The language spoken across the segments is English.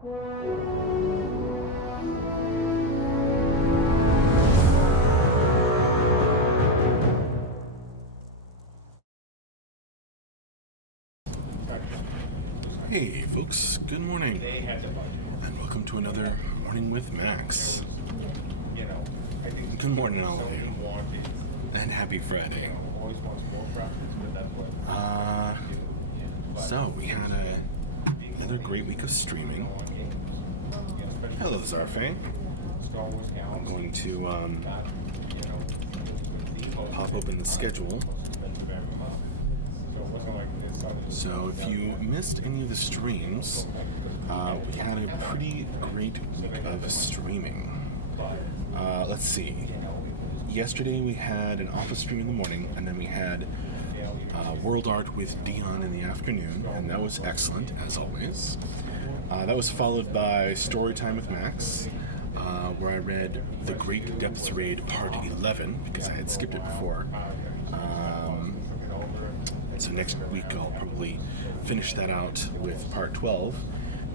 Hey folks, good morning, and welcome to another Morning with Max. Good morning all of you, and happy Friday. So we had another great week of streaming. Hello Zarfe. I'm going to pop open the schedule. So if you missed any of the streams, we had a pretty great week of streaming. Let's see. Yesterday we had an office stream in the morning, and then we had World Art with Dion in the afternoon, and that was excellent, as always. That was followed by Storytime with Max, where I read The Great Depths Raid Part 11, because I had skipped it before. So next week I'll probably finish that out with Part 12.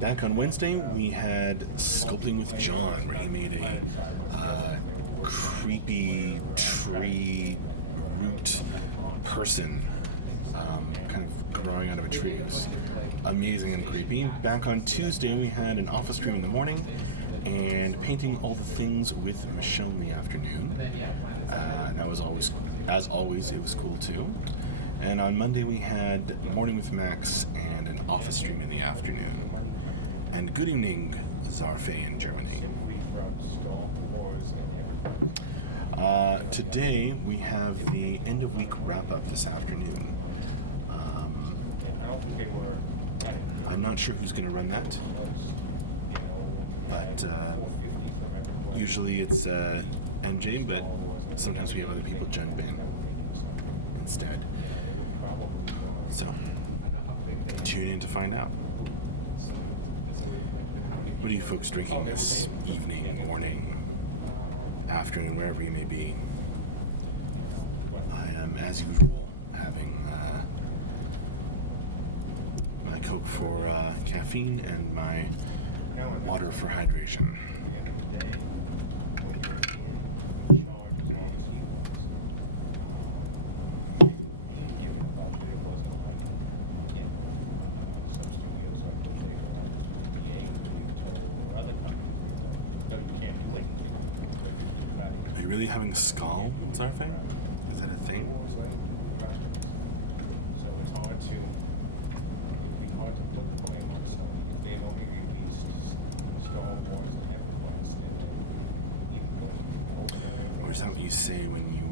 Back on Wednesday we had Sculpting with John, where he made a creepy tree root person kind of growing out of a tree. It was amazing and creepy. Back on Tuesday we had an office stream in the morning and painting all the things with Michelle in the afternoon. That was always, as always, it was cool too. And on Monday we had Morning with Max and an office stream in the afternoon. And good evening, Zarfe in Germany. Today we have the end of week wrap up this afternoon. I'm not sure who's going to run that, but usually it's MJ, but sometimes we have other people jump in instead. So, tune in to find out. What are you folks drinking this evening, morning, afternoon, wherever you may be? I am, as usual, having my Coke for caffeine and my water for hydration. Really having a skull, Zarfe? Is that a thing? Or is that what you say when you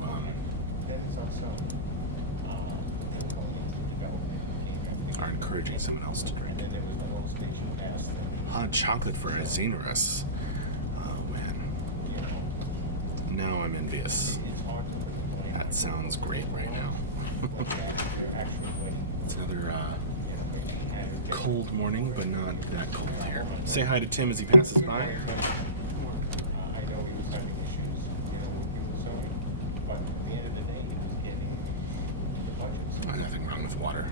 are encouraging someone else to drink? Hot chocolate for a Xenorus. Now I'm envious. That sounds great right now. It's another cold morning, but not that cold here. Say hi to Tim as he passes by. Oh, nothing wrong with water.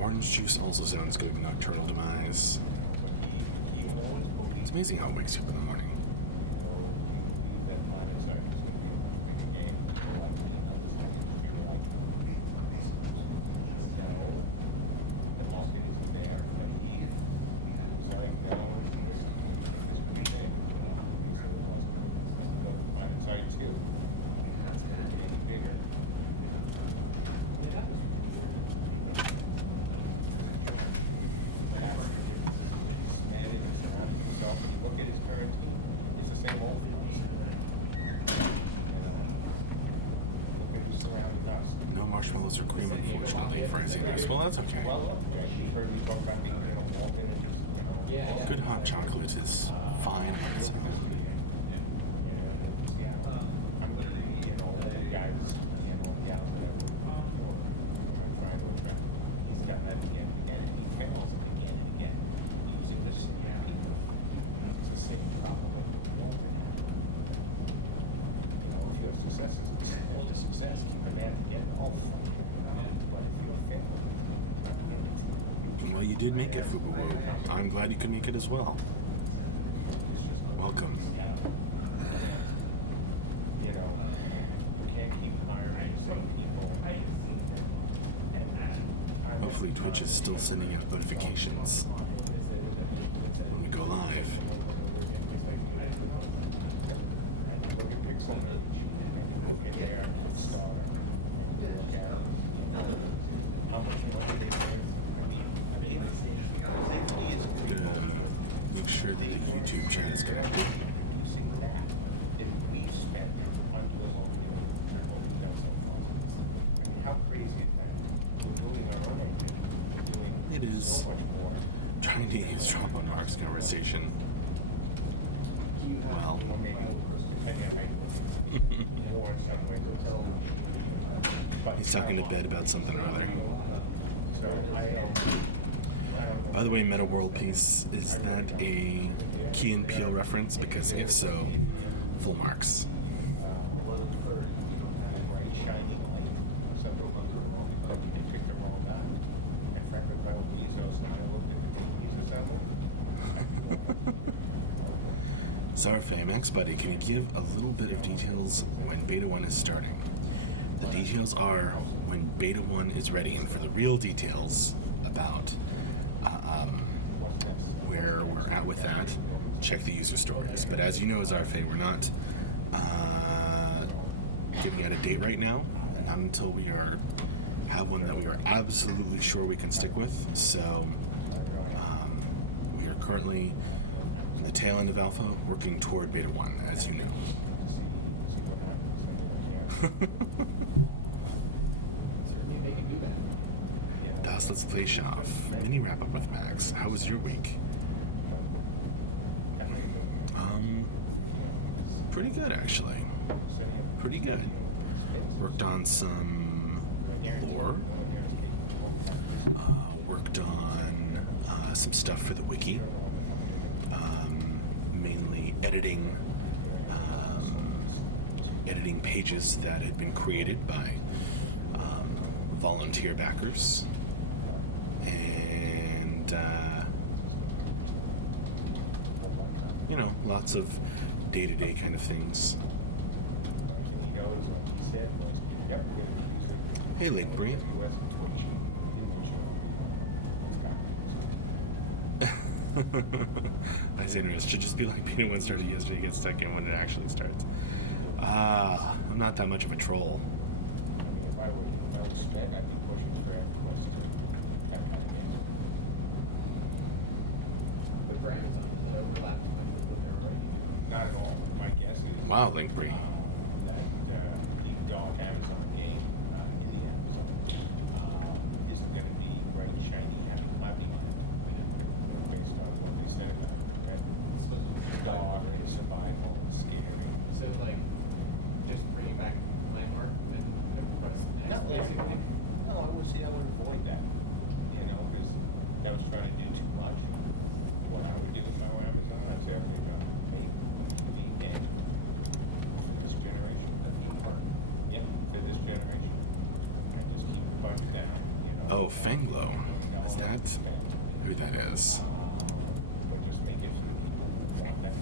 Orange juice also sounds good with nocturnal demise. It's amazing how it wakes you up in the morning. Marshmallows or cream, unfortunately, for Xenos. Well, that's okay. Good hot chocolate is fine on its own. did make it, Fubuwu. I'm glad you could make it as well. Welcome. Hopefully Twitch is still sending out notifications when we go live. Make sure that the YouTube chat is connected. It is trying to eavesdrop on Mark's conversation. Well, he's talking to bed about something or other. By the way, Meta World Peace, is that a Key and Peele reference? Because if so, full marks. Zarfe, Max Buddy, can you give a little bit of details when Beta 1 is starting? The details are when Beta 1 is ready, and for the real details about where we're at with that, check the user stories. But as you know, Zarfe, we're not giving out a date right now, and not until we have one that we are absolutely sure we can stick with. So we are currently in the tail end of Alpha, working toward Beta 1, as you know. Das Let's Play Shop. Mini wrap-up with Max. How was your week? Pretty good, actually. Pretty good. Worked on some lore. Worked on some stuff for the wiki. Mainly editing pages that had been created by volunteer backers. And lots of day-to-day kind of things. Hey, Lakebury. Isaiah should just be like Beta 1 started yesterday, get stuck in when it actually starts. I'm not that much of a troll. Not at all. My guess is Wow, Linkbury. that the dog Amazon game in the Amazon is going to be bright, shiny, happy, clappy, based on what we said about it. That dog is survival, scary. So, like, just bringing back landmark and press next, No, basically. no, I would avoid that. Because that was trying to do too much. What I would do if I were Amazon, I'd say, okay, make the game for this generation. Yeah, for this generation. And just keep punching down. Oh, Fanglo. Is that who that is? But just make it drop that.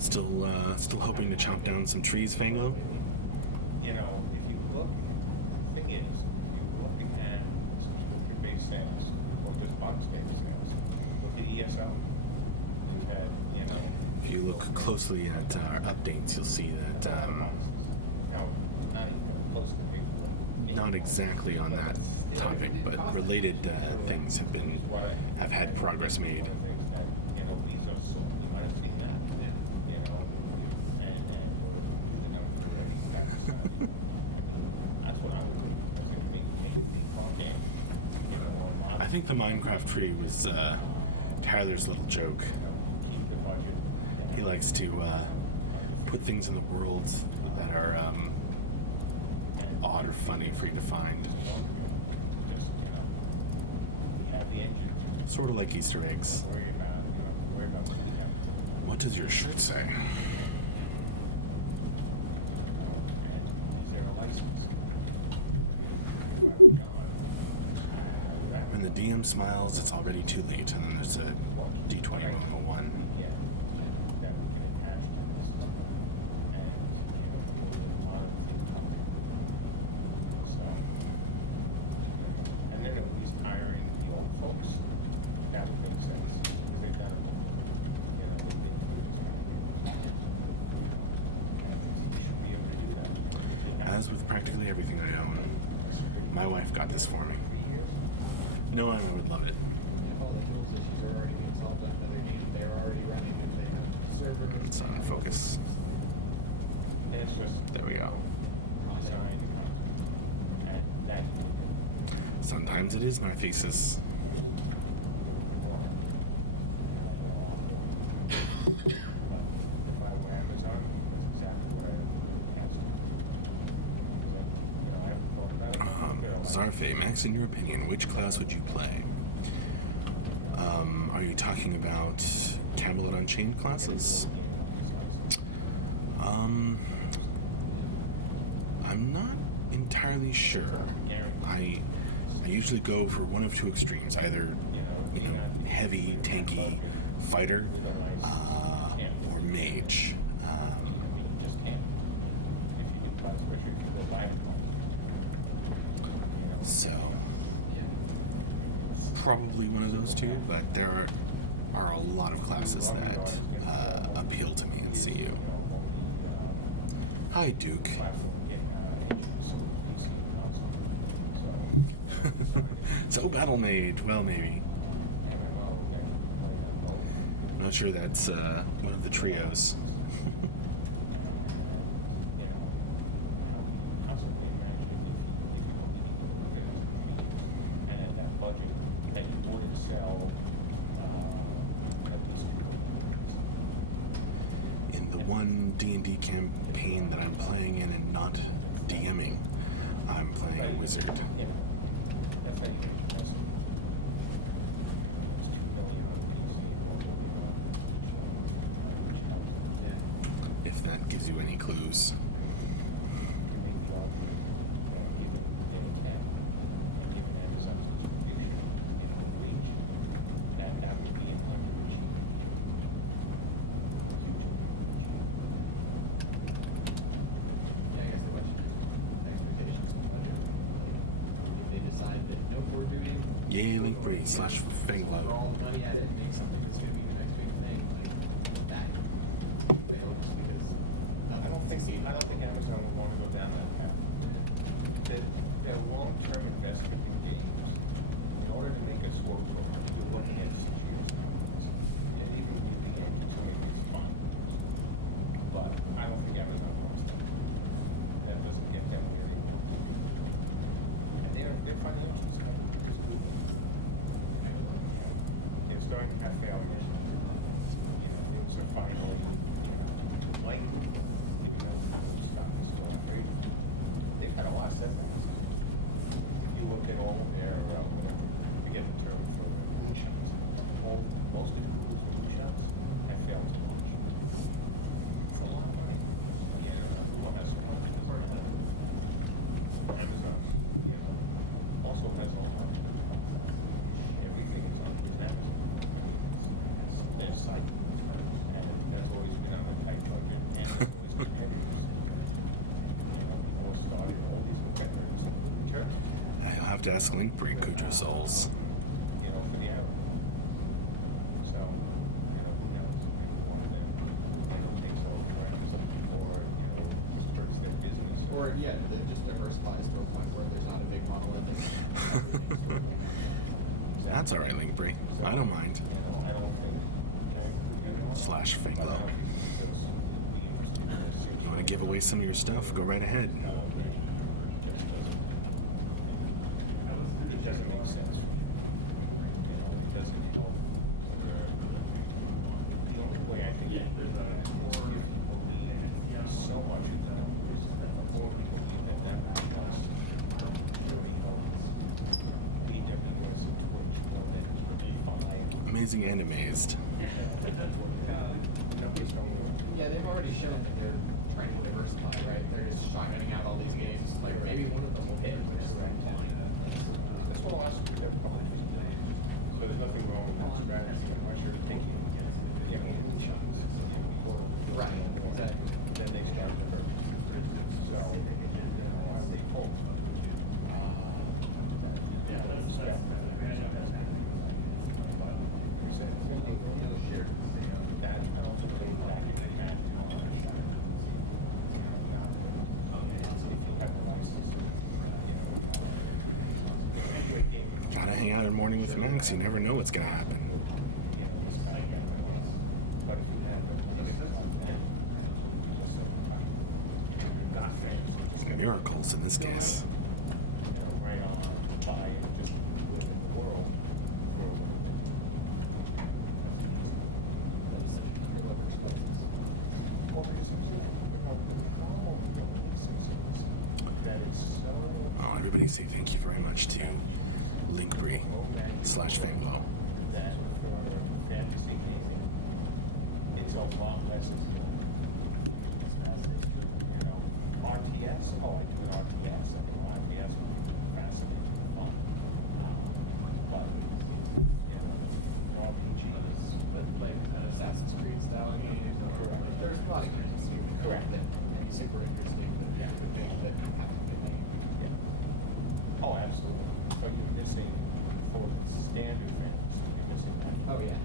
Still hoping to chop down some trees, Fanglo? If you look, the thing is, if you look at subscription-based sales, or just box-based sales, look at ESL. You had, If you look closely at our updates, you'll see that no, not even close to people. not exactly on that topic, but related things have had progress made. I think the Minecraft tree was Tyler's little joke. He likes to put things in the world that are odd or funny for you to find. Sort of like Easter eggs. What does your shirt say? When the DM smiles, it's already too late, and then there's a D20 101. Yeah, that we can attach to this stuff. And, a lot of things come in. So, and then at least hiring the old folks, that would make sense, because they've got a, they think we should be able to do that. As with practically everything I own, my wife got this for me. No, I would love it. If all the tools issues are already being solved on another game, they're already running, if they have servers. It's on focus. And it's just There we go. design and that. Sometimes it is my thesis. If I were Amazon, that's exactly what I would ask. I haven't thought about it. Zarfe, Max, in your opinion, which class would you play? Are you talking about Camelot Unchained classes? I'm not entirely sure. I usually go for one of two extremes, either heavy, tanky fighter or mage. Just can't. If you do class, especially if you go live. So probably one of those two, but there are a lot of classes that appeal to me in CU. Hi, Duke. So Battle Mage, well maybe. I'm not sure that's one of the trios. In the one D&D campaign that I'm playing in and not DMing, I'm playing a wizard. If that gives you any clues. Yeah, I guess the question is expectations of budget. If they decide that no board reading. Yay, Linkbreed / Throw Fanglo. all the money at it and make something that's going to be the next big thing, like that. I hope, because I don't think Amazon would want to go down that path. Their long-term investment in games, in order to make us work for them, you're looking at security. And even with the games, it's going to be fun. But I don't think Amazon wants that. That doesn't get them where they want to be. And their financials are just good. They're starting to have failed missions. Things are finally, like, even though stuff is going great, they've had a lot of setbacks. If you look at all their, I forget the term for moonshots, most of the moonshots have failed to launch. It's a lot of money. Who has so much? Amazon, also has a lot. Everything is on Amazon. Their site, and that's always been on a tight budget, and it's always been heavy. People started all these veterans in church, I'll have to ask Linkbreed, Cujo Souls. for the hour. So, who knows? Maybe one of them, takes over, or, starts their business. or yeah, they just diversifies to a point where there's not a big monolithic. That's alright, Linkbreed. I don't mind. I don't think. / Fanglo. You want to give away some of your stuff? Go right ahead. It doesn't make sense. It doesn't help. The only way I think more people need so much of that is more people need that because really helps. We definitely was more than 5. Amazing and amazed. Yeah, they've already shown that they're trying to diversify, right? They're just shotgunning out all these games. Like maybe one of them will hit. That's what I'll ask you. hang out in Morning with Max. You never know what's gonna happen. Miracles in this case. Oh, everybody say thank you very much to Linktree/Fanglo. It's a lot less. RTS? Oh, I do an RTS. I think RTS would be fascinating and fun. But, RPGs. But like an Assassin's Creed style game, or there's a lot of games Correct. that can be super interesting that that have to be made. Yeah. Oh, absolutely. But you're missing, for the standard fans, you're missing that. Oh yeah.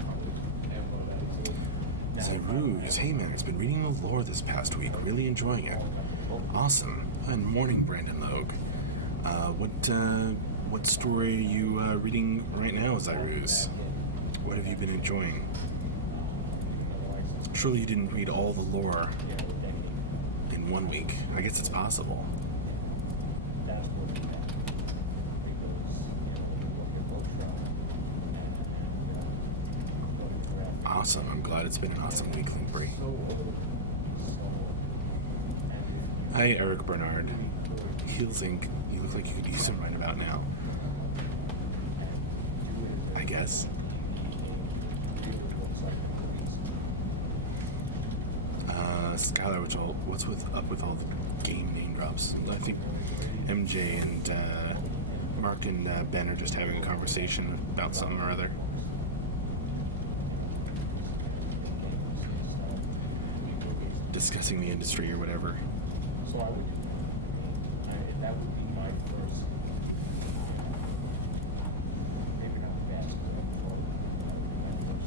Probably download that too. Zyruz, hey man, it's been reading the lore this past week. Really enjoying it. Awesome. And morning, Brandon Logue. What story are you reading right now, Zyruz? What have you been enjoying? Surely you didn't read all the lore in 1 week. I guess it's possible. That's what we have. Because, you look at both Awesome. I'm glad it's been an awesome week, Linkbree. Hi, Eric Bernard. Heels Inc. You look like you could use some right about now. I guess. Skylar, what's up with all the game name drops? I think MJ and Mark and Ben are just having a conversation about something or other. Discussing the industry or whatever. So that would be my first, maybe not best,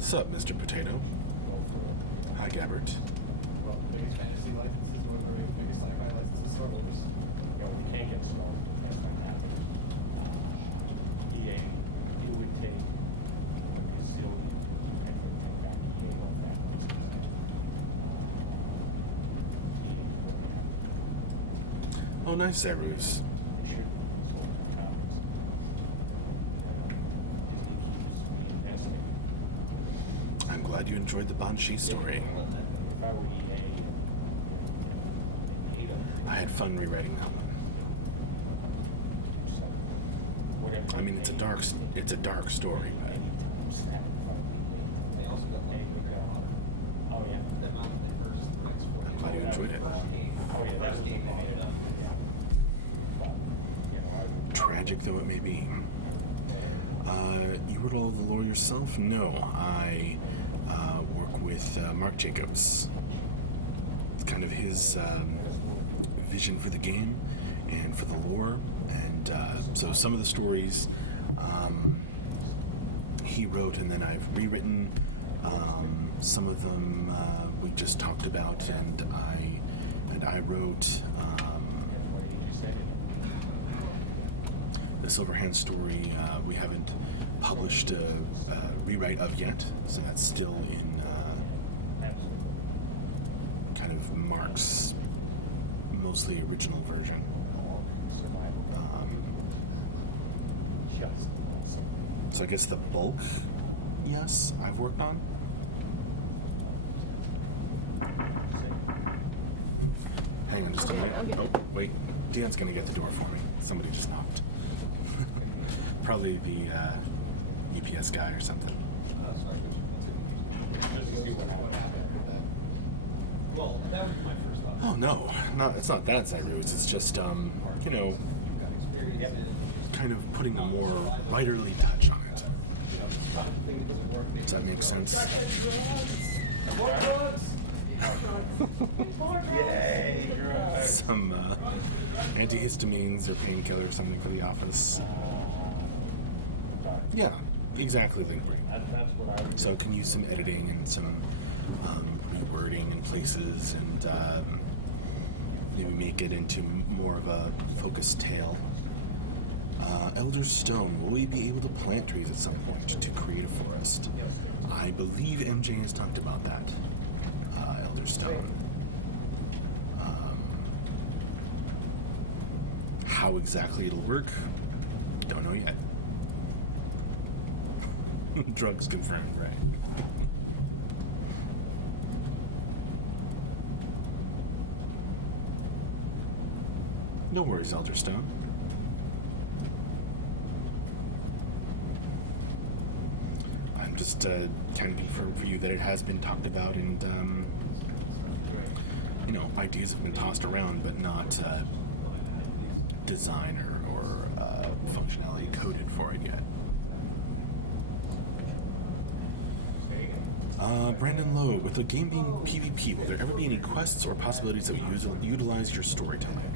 Sup, Mr. Potato? Hi, Gabbert. Well, the biggest fantasy license is one of the biggest sci-fi licenses Star Wars. we can't get started. That's not happening. EA, it would take a gazillion and bring back EA on that license. Oh, nice, Zerus. I'm glad you enjoyed the Banshee story. I had fun rewriting that one. I mean, it's a dark story, but They also got like Oh yeah. the amount of first next I'm glad you enjoyed it. Oh yeah, that was game made it up. Tragic though it may be. You wrote all of the lore yourself? No, I work with Mark Jacobs. It's kind of his vision for the game and for the lore, and so some of the stories he wrote, and then I've rewritten. Some of them we just talked about, and I wrote. The Silverhand story we haven't published a rewrite of yet, so that's still in kind of Mark's mostly original version. So I guess the bulk, yes, I've worked on. Hang on just a minute. Okay. Oh, wait. Dan's gonna get the door for me. Somebody just knocked. Probably the UPS guy or something. Well, that was my first thought. Oh no, it's not that Cyrus. It's just you know, kind of putting a more writerly touch on it. Does that make sense? Some antihistamines or painkiller or something for the office. Yeah, exactly, Linkbree. So can use some editing and some rewording in places, and maybe make it into more of a focused tale. Elder Stone, will we be able to plant trees at some point to create a forest? I believe MJ has talked about that. Elder Stone. How exactly it'll work, don't know yet. Drugs confirmed, right? No worries, Elder Stone. I'm just kind of confirming for you that it has been talked about, and ideas have been tossed around, but not design or functionality coded for it yet. Brandon Lowe, with the game being PvP, will there ever be any quests or possibilities that utilize your storytelling?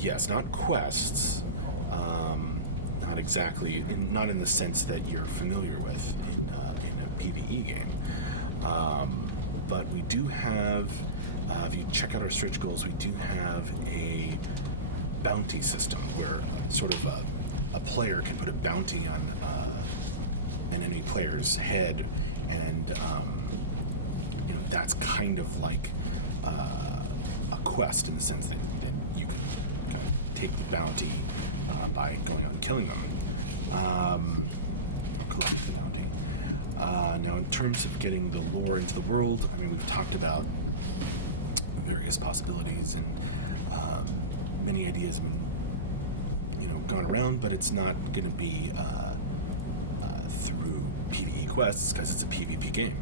Yes, not quests. Not exactly, not in the sense that you're familiar with in a PvE game. But we do have, if you check out our stretch goals, we do have a bounty system where sort of a player can put a bounty on an enemy player's head, and that's kind of like a quest in the sense that you can kind of take the bounty by going out and killing them. Collect the bounty. Now, in terms of getting the lore into the world, I mean, we've talked about various possibilities, and many ideas have been, gone around, but it's not going to be through PvE quests because it's a PvP game.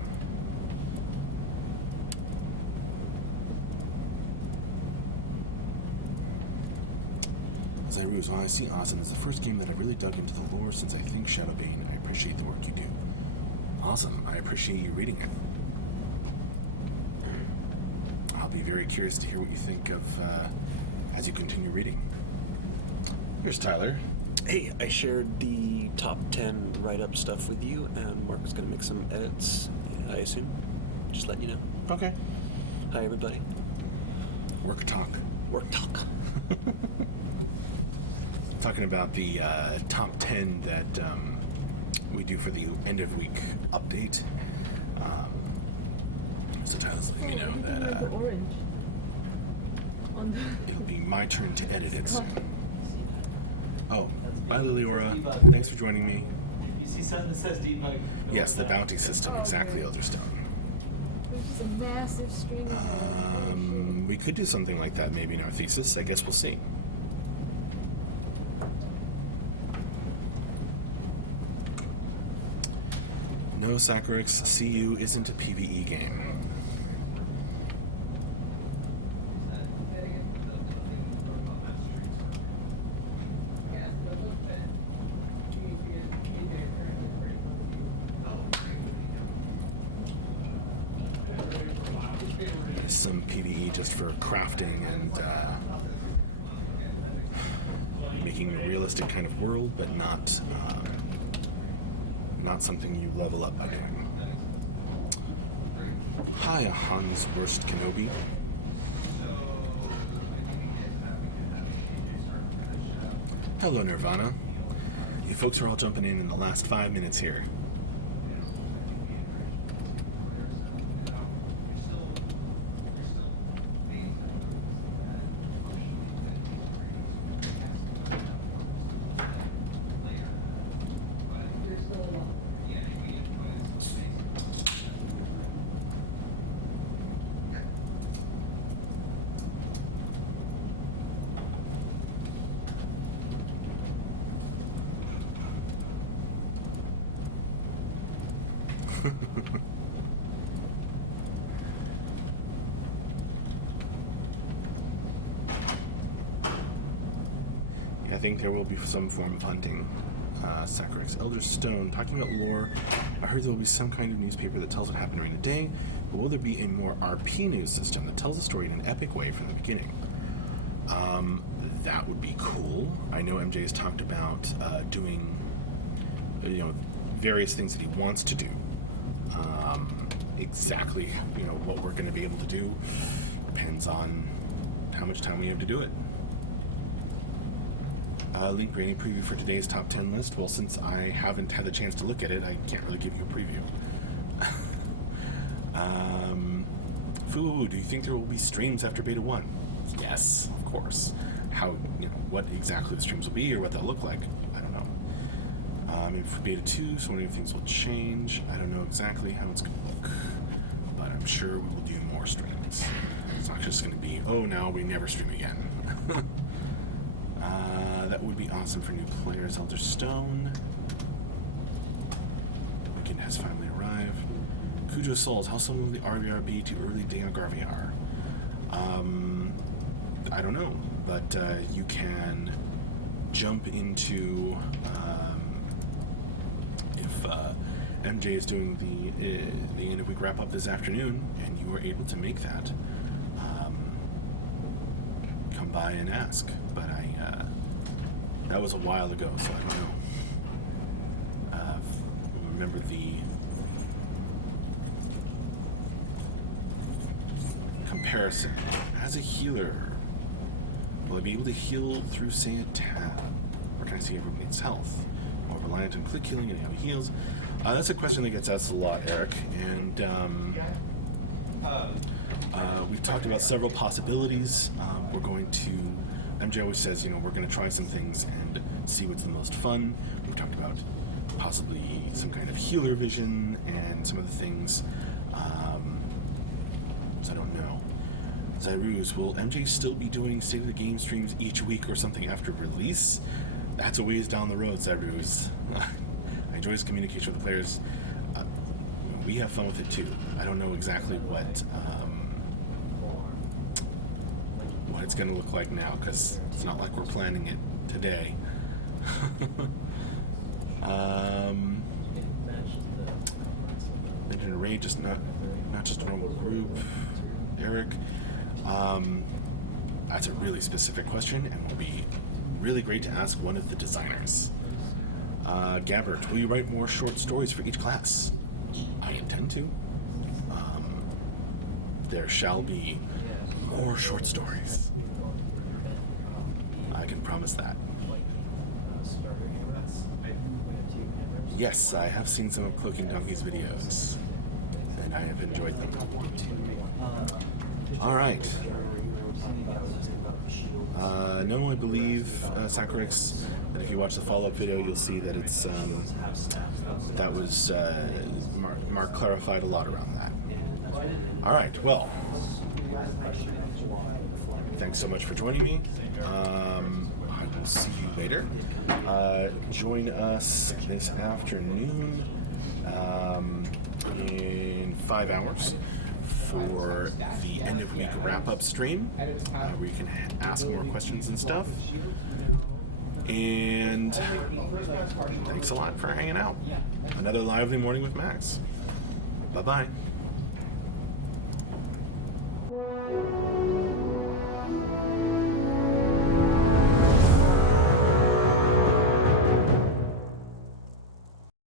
Zyrus, I see Awesome. It's the first game that I really dug into the lore since I think Shadowbane. I appreciate the work you do. Awesome. I appreciate you reading it. I'll be very curious to hear what you think of as you continue reading. Here's Tyler. Hey, I shared the top 10 write-up stuff with you, and Mark was going to make some edits, I assume. Just letting you know. Okay. Hi, everybody. Work talk. Work talk. Talking about the top 10 that we do for the end of week update. So Tyler's letting me know that orange. On the it'll be my turn to edit it soon. Oh, bye Liliora. Thanks for joining me. You see something that says debug? Yes, the bounty system, exactly, Elderstone. There's just a massive string of We could do something like that maybe in our thesis. I guess we'll see. No, Sakurix, CU isn't a PvE game. Some PvE just for crafting and making a realistic kind of world, but not something you level up by doing. Hi, Hans Worst Kenobi. Hello, Nirvana. You folks are all jumping in the last 5 minutes here. I think there will be some form of hunting. Sakurix Elder Stone, talking about lore, I heard there will be some kind of newspaper that tells what happened during the day, but will there be a more RP news system that tells the story in an epic way from the beginning? That would be cool. I know MJ has talked about doing, various things that he wants to do. Exactly, what we're going to be able to do depends on how much time we have to do it. Link, any preview for today's top 10 list? Well, since I haven't had the chance to look at it, I can't really give you a preview. Foo, do you think there will be streams after Beta 1? Yes, of course. How, what exactly the streams will be or what they'll look like, I don't know. Maybe for Beta 2, so many things will change. I don't know exactly how it's going to look, but I'm sure we will do more streams. It's not just going to be, oh, now we never stream again. That would be awesome for new players. Elder Stone. Weekend has finally arrived. Cujo Souls, how similar will the RVR be to early Dang RVR? I don't know, but you can jump into if MJ is doing the end of week wrap up this afternoon, and you are able to make that. Come by and ask, but that was a while ago, so I don't know. Remember the comparison. As a healer, will I be able to heal through, say, a tab? Or can I see everybody's health? More reliant on click healing and how he heals? That's a question that gets asked a lot, Eric, and we've talked about several possibilities. We're going to, MJ always says, we're going to try some things and see what's the most fun. We've talked about possibly some kind of healer vision and some of the things. So I don't know. Zyrus, will MJ still be doing State of the Game streams each week or something after release? That's a ways down the road, Zyrus. I enjoy his communication with the players. We have fun with it too. I don't know exactly what it's going to look like now, because it's not like we're planning it today. Mentioned a raid, just not just a normal group. Eric, that's a really specific question, and will be really great to ask one of the designers. Gabbert, will you write more short stories for each class? I intend to. There shall be more short stories. I can promise that. Yes, I have seen some of Cloaking Donkey's videos, and I have enjoyed them. Alright. No, I believe, Sakurix, that if you watch the follow-up video, you'll see that it's, that was, Mark clarified a lot around that. Alright, well, thanks so much for joining me. I will see you later. Join us this afternoon in 5 hours for the end of week wrap-up stream, where you can ask more questions and stuff. And thanks a lot for hanging out. Another lively morning with Max. Bye-bye.